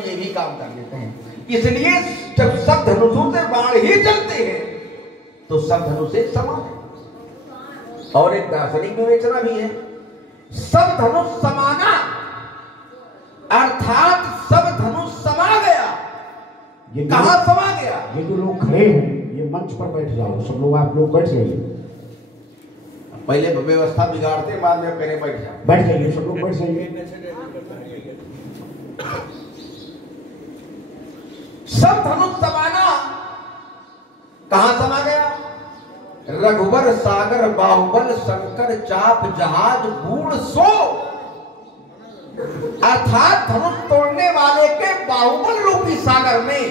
ये भी काम कर लेते हैं। इसलिए जब सब धनुषों से बाण ही चलते हैं तो सब धनुष एक समान है। और एक दार्शनिक विवेचना भी है, सब धनुष समाना अर्थात सब धनुष समा गया। ये कहां समा गया? ये जो लोग खड़े हैं ये मंच पर बैठ जाओ, सब लोग, आप लोग बैठ जाइए। पहले व्यवस्था बिगाड़ते, बाद में कहने बैठ जाइए, सब लोग बैठ जाइए। सब धनुष समाना कहां समा गया? रघुबर सागर बाहुबल शंकर चाप जहाज बूढ़ सो, अर्थात धनुष तोड़ने वाले के बाहुबल रूपी सागर में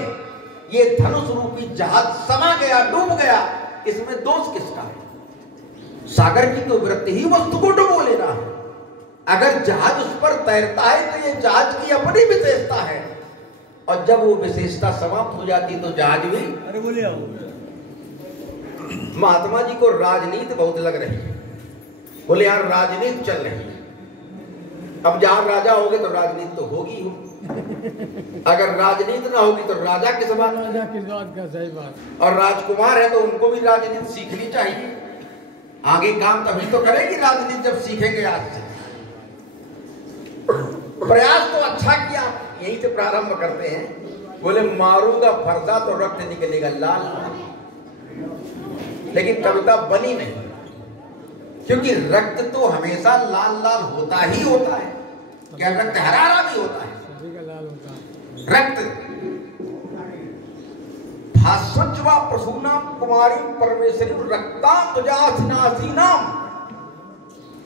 ये धनुष रूपी जहाज समा गया, डूब गया। इसमें दोष किसका है? सागर की तो वृत्ति ही वस्तु को डुबो लेना है। अगर जहाज उस पर तैरता है तो ये जहाज की अपनी विशेषता है, और जब वो विशेषता समाप्त हो जाती तो जहाज भी। अरे बोले महात्मा जी को राजनीति बहुत लग रही है, बोले यार राजनीति चल रही है। अब जहां राजा होगे तो राजनीति तो होगी हो, अगर राजनीति ना होगी तो राजा किस बात का? सही बात। और राजकुमार है तो उनको भी राजनीति सीखनी चाहिए। आगे काम तभी तो करेगी राजनीति जब सीखेंगे। आज से प्रयास तो अच्छा किया, यहीं से प्रारंभ करते हैं। बोले मारूंगा फरसा तो रक्त निकलेगा लाल, लेकिन कविता बनी नहीं, क्योंकि रक्त तो हमेशा लाल लाल होता ही होता है। क्या रक्त हरा हरा भी होता है? लाल होता है रक्त। भास्वज्वा प्रसूना कुमारी परमेश्वरी रक्तांबुजासिनासीनाम।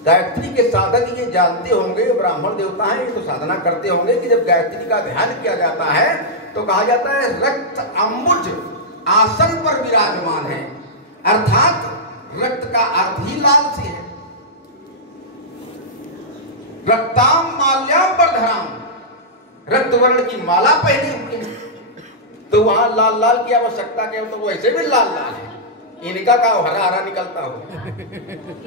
गायत्री के साधक ये जानते होंगे, ब्राह्मण देवता हैं, ये तो साधना करते होंगे कि जब गायत्री का ध्यान किया जाता है तो कहा जाता है रक्त अंबुज आसन पर विराजमान है, अर्थात रक्त का अर्थ ही लाल से है। रक्ताम माल्याम बरधराम, रक्त वर्ण की माला पहनी हुई है, तो वहां लाल लाल की आवश्यकता क्या? तो वो ऐसे भी लाल लाल है, इनका का हरा हरा निकलता हो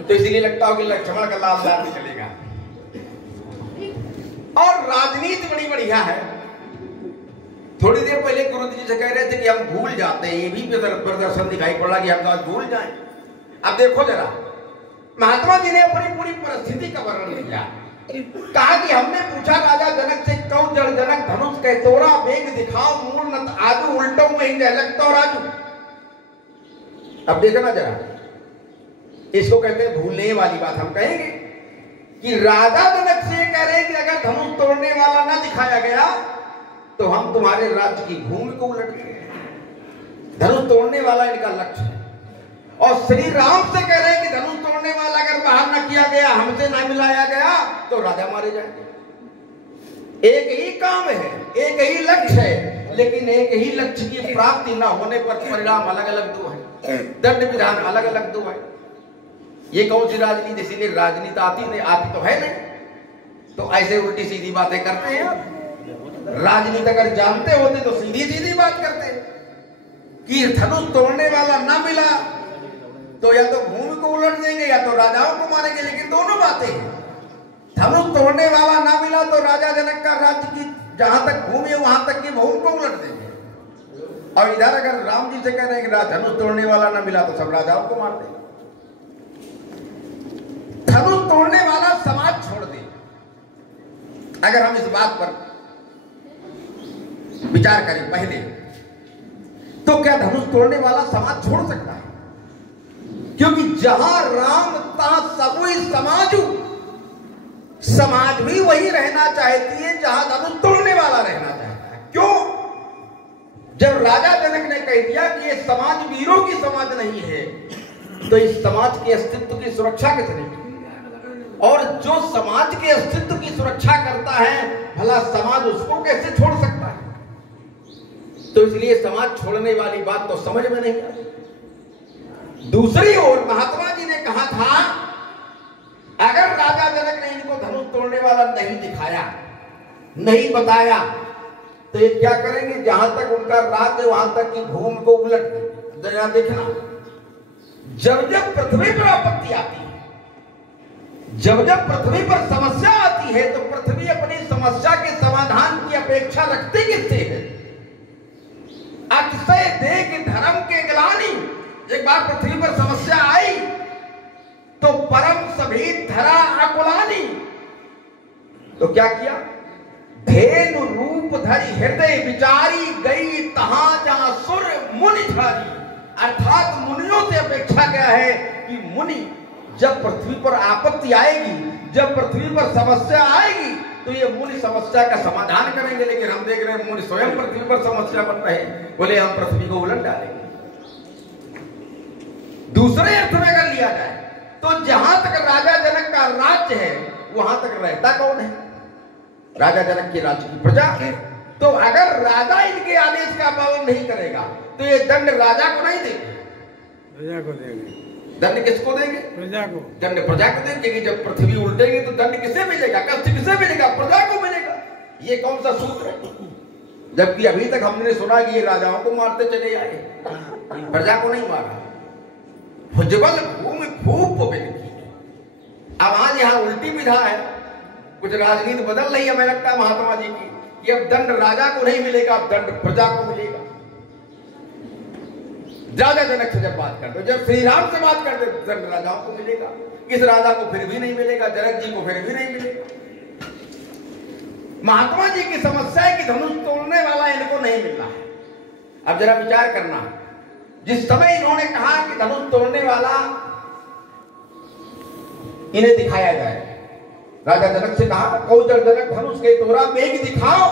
तो इसीलिए लगता हो कि लक्ष्मण का लाल लाल निकलेगा। और राजनीति बड़ी बढ़िया है। थोड़ी देर पहले गुरु जी से कह रहे थे कि हम भूल जाते हैं, ये भी प्रदर्शन दिखाई पड़ रहा कि हम आज भूल जाएं। अब देखो जरा, महात्मा जी ने अपनी पूरी परिस्थिति का वर्णन किया। कहा कि हमने पूछा राजा जनक से, कौन जड़ जनक धनुष के तोरा वेग दिखाओ मूल नत आजू उल्टो में ही लगता और आजू। अब देखना जरा, इसको कहते हैं भूलने वाली बात। हम कहेंगे कि राजा जनक से कह रहे हैं कि अगर धनुष तोड़ने वाला ना दिखाया गया तो हम तुम्हारे राज्य की भूमि को उलट देंगे। धनुष तोड़ने वाला इनका लक्ष्य है। और श्री राम से कह रहे हैं कि धनुष तोड़ने वाला अगर बाहर न किया गया, हमसे न मिलाया गया तो राजा मारे जाएंगे। एक ही काम है, एक ही लक्ष्य है, लेकिन एक ही लक्ष्य की प्राप्ति न होने पर परिणाम अलग अलग दो है, दंड विधान अलग अलग दो है। ये कौन सी राजनीति? इसीलिए राजनीति आती तो है नहीं, तो ऐसे उल्टी सीधी बातें करते हैं। राजनीति अगर जानते होते तो सीधी सीधी बात करते कि धनुष तोड़ने वाला ना मिला तो या तो भूमि को उलट देंगे या तो राजाओं को मारेंगे। लेकिन दोनों बातें हैं, धनुष तोड़ने वाला ना मिला तो राजा जनक का राज्य की जहां तक भूमि है वहां तक की भूमि को उलट देंगे। और इधर अगर राम जी से कह रहे हैं कि धनुष तोड़ने वाला ना मिला तो सब राजाओं को मार देंगे। धनुष तोड़ने वाला समाज छोड़ दे। अगर हम इस बात पर विचार करें पहले, तो क्या धनुष तोड़ने वाला समाज छोड़ सकता है? क्योंकि जहां राम तहां सबुई समाजू, समाज भी वही रहना चाहती है जहां धनुष तोड़ने वाला रहना चाहता है। क्यों? जब राजा जनक ने कह दिया कि ये समाज वीरों की समाज नहीं है, तो इस समाज के अस्तित्व की सुरक्षा किसने की? और जो समाज के अस्तित्व की सुरक्षा करता है, भला समाज उसको कैसे छोड़ सकता है? तो इसलिए समाज छोड़ने वाली बात तो समझ में नहीं आती। दूसरी ओर महात्मा जी ने कहा था, अगर राजा जनक ने इनको धनुष तोड़ने वाला नहीं दिखाया, नहीं बताया, तो ये क्या करेंगे? जहां तक उनका राज्य वहां तक की भूमि को उलट देंगे। देखना, जब जब पृथ्वी पर आपत्ति आती है, जब जब पृथ्वी पर समस्या आती है तो पृथ्वी अपनी समस्या के समाधान की अपेक्षा रखती किससे है? अक्षय देख धर्म के ग्लानि। एक बार पृथ्वी पर समस्या आई तो परम सभी धरा अकुलानी। तो क्या किया? धेनु रूप धरी हृदय विचारी गई तहां जहां सुर मुनि धारी। अर्थात मुनियों से अपेक्षा क्या है कि मुनि जब पृथ्वी पर आपत्ति आएगी, जब पृथ्वी पर समस्या आएगी तो ये मुनि समस्या का समाधान करेंगे। लेकिन हम देख रहे हैं मुनि स्वयं पृथ्वी पर समस्या बन रहे हैं, बोले हम पृथ्वी को उलट डालेंगे। दूसरे अर्थ में अगर लिया जाए तो जहां तक राजा जनक का राज्य है वहां तक रहता कौन है? राजा जनक के राज्य की प्रजा है। तो अगर राजा इनके आदेश का पालन नहीं करेगा तो ये दंड राजा को नहीं देंगे, प्रजा को देंगे। दंड किसको देंगे? प्रजा को। दंड प्रजा को देंगे कि जब पृथ्वी उल्टेगी तो दंड किसे मिलेगा? कष्ट किसे मिलेगा? प्रजा को मिलेगा। ये कौन सा सूत्र है? जबकि अभी तक हमने सुना कि ये राजाओं को मारते चले आए, प्रजा को नहीं मारा। भुजबल भूमि भूप बिनकी। अब आज यहाँ उल्टी विधा है, कुछ राजनीति बदल रही है हमें लगता है महात्मा जी की, कि अब दंड राजा को नहीं मिलेगा, अब दंड प्रजा को मिलेगा। राजा जनक से जब बात करते, जब श्री राम से बात करते दंड राजाओं को मिलेगा। इस राजा को फिर भी नहीं मिलेगा, जनक जी को फिर भी नहीं मिलेगा। महात्मा जी की समस्या है कि धनुष तोड़ने वाला इनको नहीं मिल रहा है। अब जरा विचार करना, जिस समय इन्होंने कहा कि धनुष तोड़ने वाला इन्हें दिखाया जाए, राजा जनक से कहा कौशल जनक धनुष के तोड़ा मेघ दिखाओ,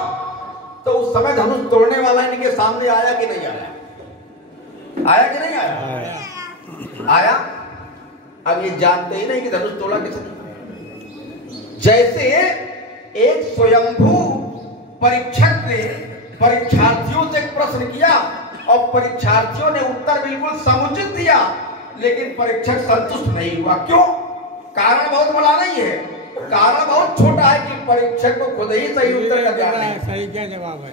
तो उस समय धनुष तोड़ने वाला इनके सामने आया कि नहीं आया? आया कि नहीं आया? आया। अब ये जानते ही नहीं कि धनुष तोड़ा किसने। जैसे एक स्वयंभू परीक्षक ने परीक्षार्थियों से प्रश्न किया और परीक्षार्थियों ने उत्तर बिल्कुल समुचित दिया, लेकिन परीक्षक संतुष्ट नहीं हुआ। क्यों? कारण बहुत बड़ा नहीं है, कारण बहुत छोटा है कि परीक्षक को खुद ही सही उत्तर का ज्ञान नहीं। सही क्या जवाब है?